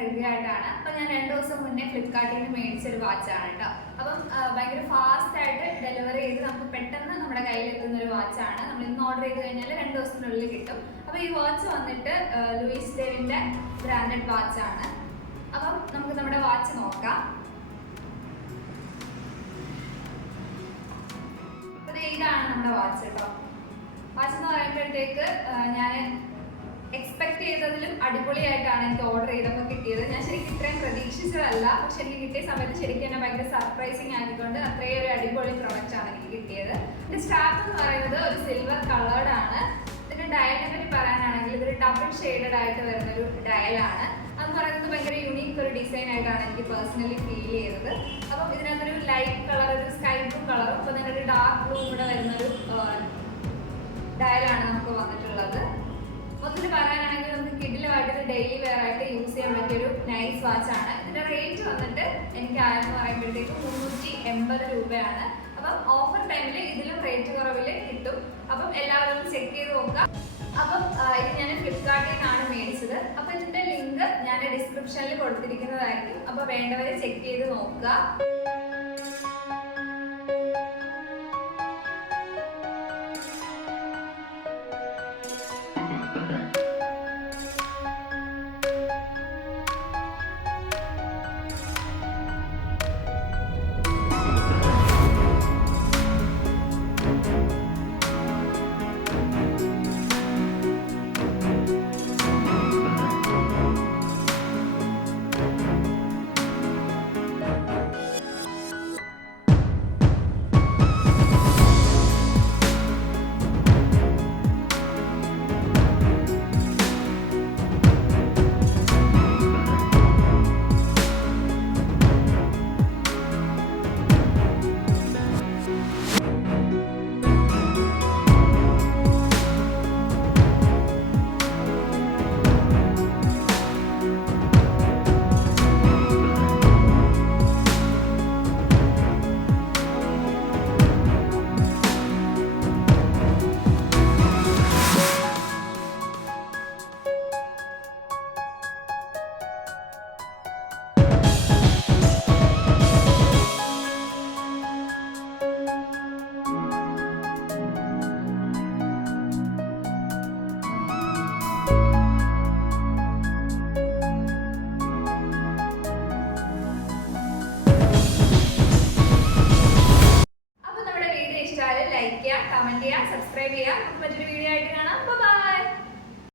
Review ആയിട്ടാണ്. അപ്പോൾ ഞാൻ 2 ദിവസം മുന്നേ ഫ്ലിപ്കാർട്ടിൽ നിന്ന് മേടിച്ചൊരു വാച്ചാണ് കേട്ടോ. അപ്പം ഭയങ്കര ഫാസ്റ്റ് ആയിട്ട് ഡെലിവറി ചെയ്ത് നമുക്ക് പെട്ടെന്ന് നമ്മുടെ കയ്യിൽ എത്തുന്ന ഒരു വാച്ചാണ്. നമ്മൾ ഇന്ന് ഓർഡർ ചെയ്ത് കഴിഞ്ഞാൽ 2 ദിവസത്തിനുള്ളിൽ കിട്ടും. അപ്പോൾ ഈ വാച്ച് വന്നിട്ട് ലൂയിസ് ഡേവിൻ്റെ ബ്രാൻഡഡ് വാച്ചാണ്. അപ്പം നമുക്ക് നമ്മുടെ വാച്ച് നോക്കാം. അപ്പോൾ ഇതാണ് നമ്മുടെ വാച്ച് കേട്ടോ. വാച്ച് എന്ന് പറയുമ്പോഴത്തേക്ക് ഞാൻ എക്സ്പെക്ട് ചെയ്തതിലും അടിപൊളിയായിട്ടാണ് എനിക്ക് ഓർഡർ ചെയ്തപ്പോൾ കിട്ടിയത്. ഞാൻ ശരിക്കും ഇത്രയും പ്രതീക്ഷിച്ചതല്ല, പക്ഷെ എനിക്ക് കിട്ടിയ സമയത്ത് ശരിക്കും എന്നെ ഭയങ്കര സർപ്രൈസിങ് ആയതുകൊണ്ട് അത്രയും ഒരു അടിപൊളി പ്രോഡക്റ്റ് ആണ് എനിക്ക് കിട്ടിയത്. ഇതിന്റെ സ്ട്രാപ്പ് എന്ന് പറയുന്നത് ഒരു സിൽവർ കളേർഡ് ആണ്. ഇതിന്റെ ഡയലിനെ പറ്റി പറയാനാണെങ്കിൽ ഇതൊരു ഡബിൾ ഷെയ്ഡഡ് ആയിട്ട് വരുന്ന ഒരു ഡയലാണ്. അതെന്ന് പറയുന്നത് ഭയങ്കര യുണീക്ക് ഒരു ഡിസൈൻ ആയിട്ടാണ് എനിക്ക് പേഴ്സണലി ഫീൽ ചെയ്തത്. അപ്പം ഇതിനകത്തൊരു ലൈറ്റ് കളർ, ഒരു സ്കൈ ബ്ലൂ കളറും അപ്പോൾ തന്നെ ഒരു ഡാർക്ക് ബ്ലൂ കൂടെ വരുന്നൊരു ഡയലാണ് നമുക്ക് വന്നിട്ടുള്ളത്. മൊത്തത്തിൽ പറയാനാണെങ്കിൽ നമുക്ക് കിഡിലുമായിട്ട് ഡെയിലി വെയർ ആയിട്ട് യൂസ് ചെയ്യാൻ പറ്റിയൊരു നൈസ് വാച്ചാണ്. ഇതിന്റെ റേറ്റ് വന്നിട്ട് എനിക്ക് ആയെന്ന് പറയുമ്പോഴത്തേക്ക് 380 രൂപയാണ്. അപ്പം ഓഫർ ടൈമിൽ ഇതിലും റേറ്റ് കുറവിൽ കിട്ടും. അപ്പം എല്ലാവരും ചെക്ക് ചെയ്ത് നോക്കുക. അപ്പം ഇത് ഞാൻ ഫ്ലിപ്കാർട്ടിൽ നിന്നാണ് മേടിച്ചത്. അപ്പം ഇതിന്റെ ലിങ്ക് ഞാൻ ഡിസ്ക്രിപ്ഷനിൽ കൊടുത്തിരിക്കുന്നതായിരിക്കും. അപ്പോൾ വേണ്ടവരെ ചെക്ക് ചെയ്ത് നോക്കുക. ലൈക്ക് ചെയ്യുക, കമന്റ് ചെയ്യുക, സബ്സ്ക്രൈബ് ചെയ്യുക. മറ്റൊരു വീഡിയോ ആയിട്ട് കാണാം. ബൈ.